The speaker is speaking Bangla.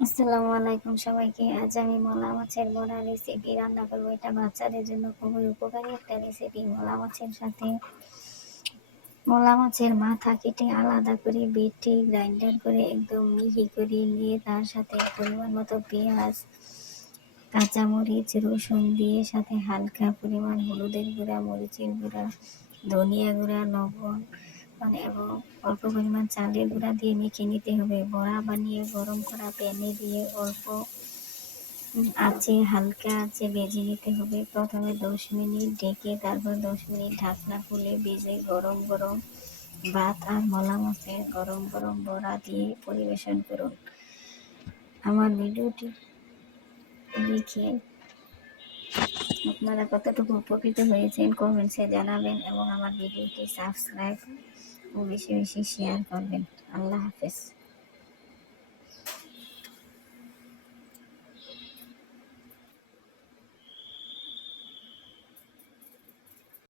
আসসালামু আলাইকুম সবাইকে। আজ আমি মলা মাছের বড়া রেসিপি রান্না করবো। এটা বাচ্চাদের জন্য খুবই উপকারী একটা রেসিপি। মলা মাছের সাথে মলা মাছের মাথা কেটে আলাদা করে বেটে গ্রাইন্ডার করে একদম মিহি করে নিয়ে তার সাথে পরিমাণ মতো পেঁয়াজ, কাঁচামরিচ, রসুন দিয়ে সাথে হালকা পরিমাণ হলুদের গুঁড়া, মরিচের গুঁড়া, ধনিয়া গুঁড়া, লবণ এবং অল্প পরিমাণ চালের গুঁড়া দিয়ে মেখে নিতে হবে। বড়া বানিয়ে গরম করা প্যানে দিয়ে অল্প হালকা আঁচে ভেজে নিতে হবে। প্রথমে 10 মিনিট ঢেকে, তারপর 10 মিনিট ঢাকনা খুলে ভেজে গরম গরম ভাত আর মলা মাছের গরম গরম বড়া দিয়ে পরিবেশন করুন। আমার ভিডিওটি দেখে আপনারা কতটুকু উপকৃত হয়েছেন কমেন্টসে জানাবেন এবং আমার ভিডিওটি সাবস্ক্রাইব ও বেশি বেশি শেয়ার করবেন। আল্লাহ হাফেজ।